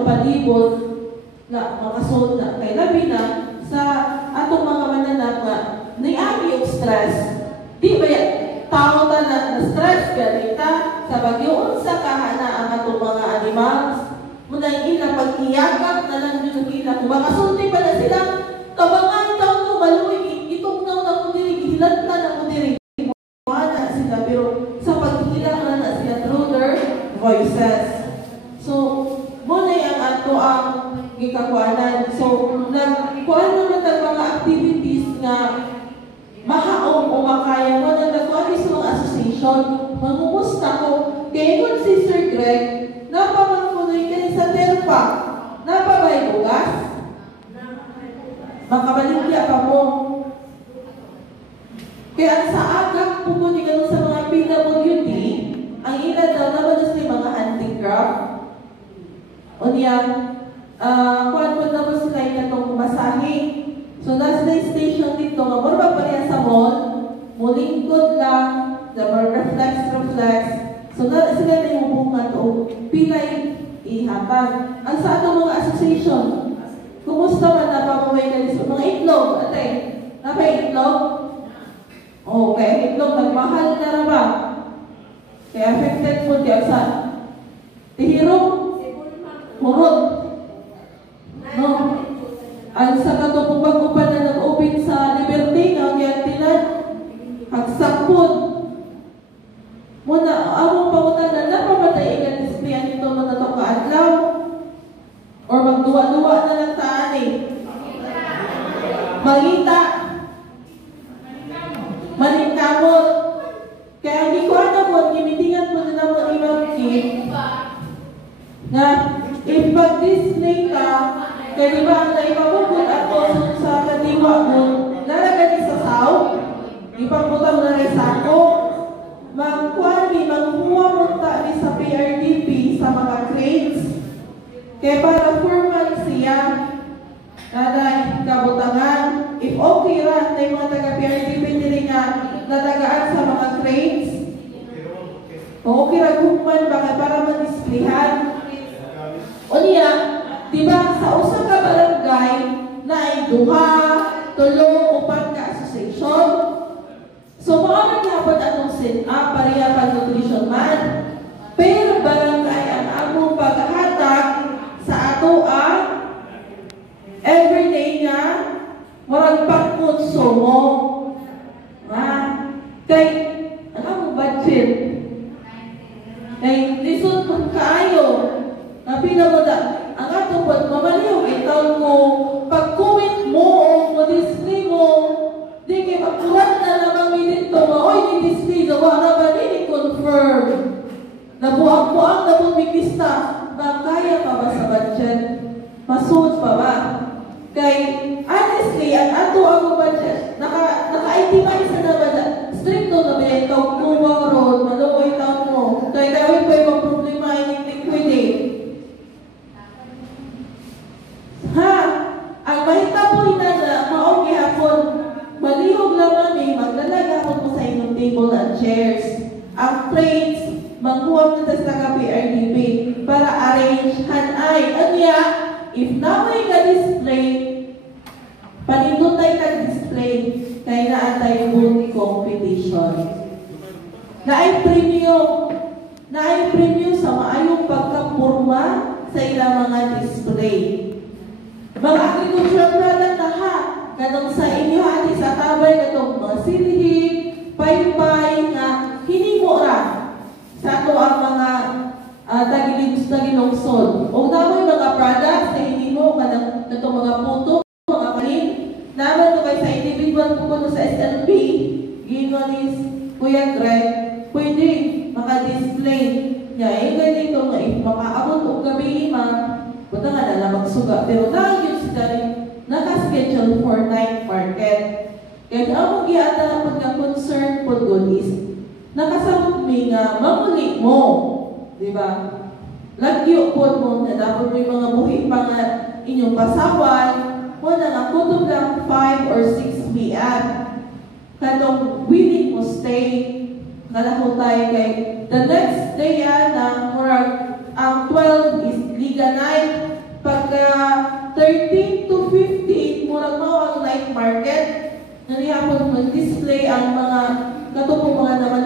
palibot na makasod na kay labi na sa atong mga mananap nga niagi og stress. Di ba yan? Tao ta na stress ganita sa bagyo unsa kahana ang atong mga animals. Muna ila pag-iyakap na lang yun ila. Kung makasulti pa na sila, tabangan taon to maluwi. Itong naon na ko diri, gihilat na ko diri. Wala sila, pero sa paghilang na sila through their voices. So, muna ang ato ang gikakuanan. So, nagkuan naman ang mga activities nga mahaong o makaya mo na nagkuhan sa mga association. Mangumusta ko. Kaya kung si Sir Greg, napamangkunoy ka sa terpa. Napabay bugas? Makabaligya pa mo. Kaya sa agap pupunin ka sa mga PWD, ang ina daw naman sa mga handicraft. O niya, kuhan mo naman sila itong masahe. So, nasa station dito, nga mura pa rin sa mall, mulingkod lang, the more reflex. So, sila na yung bungat o pilay ihatag. Ang sa atong mga association, kumusta man napamaway ka sa mga itlog? Ate, napay itlog? Okay, itlog, nagmahal na na ba? Kaya affected po diya sa tihirong? Murot. No? Ang sa katupubag pa na nag-open sa Liberty, nga ang tinan, hagsakpod. Muna, among pangutan na napamatay ikan displayan nito mga itong kaadlaw. Or magduwa-duwa na lang taan eh. Magita. Maningkamot. Kaya hindi ko alam mo, gimitingan mo na naman imang kit. Na, if pag-display ka, kaya di ba ang naipapagod ako sa kadiwa mo, nalagay sa saw, ipagputang na rin sa ako, magkuhan maghuwa mo tabi sa PRDP sa mga crates, kaya para formal siya, na kabutangan, if okay ra, na yung mga taga-PRDP nila nga, natagaan sa mga crates, okay ra human baka para mag-displayhan. O niya, diba, sa usa ka barangay na ay duha, tulo, upat ka association. So, maaaring hapon atong sit-up, pareha pa nutrition man. Pero barangay ang among paghahatag sa ato everyday nga, marang pagkonsumo. Kay, ang among budget. Kay, lisod kung kaayo, napila mo na, ang atong pagmamaliw, itaw mo, pag-comment mo o display mo, di kayo magkulat na naman minito mo, oy, ni-display, gawa na ba ni-confirm? Nabuang-buang na pong bigista, kaya pa ba sa budget? Masuot pa ba? Kay, honestly, ang ato ang budget, naka-itimize na ba na, stricto na ba yung ikaw kuwang road, maluoy taon mo, kaya gawin pa yung problema, liquidate. Ang mahitapoy na maong gihapon, malihog lamang magdalaga po sa inyong table and chairs. Ang plates, maghuwag na sa taga-PRDP para arrange hanay. Anya, if naway ka-display, panindutay ka-display, kaya naantay food competition. Naay premium sa maayong pagkapurma sa ilang mga display. Mga agricultural product na kanong sa inyo ati sa tabay katong mga silihig, paypay nga hinimo ra sa ato ang mga tagilungsod. O namoy mga products na hinimo kanang katong mga puto, mga kanin, naman ko kay sa individual pupunto sa SLP, ginonis, Kuya Greg, pwede maka-display niya. Ganito nga makaabot o gabi punta nga na lang magsuga. Pero nagyon sila rin naka-schedule for night market. Kaya ang mag-iata na pagka-concern po doon is nakasabot may nga mamuli mo. Diba? Lagyo po mo na dapat may mga buhi pa nga inyong pasawan mo na nga kutob lang 5 or 6 p.m. Kanong willing mo stay nalahutay kay the next day na murag ang 12 is Liga 9. Pagka 13 to 15, murag mao ang night market. Nanihapon mag-display ang mga katupong mga naman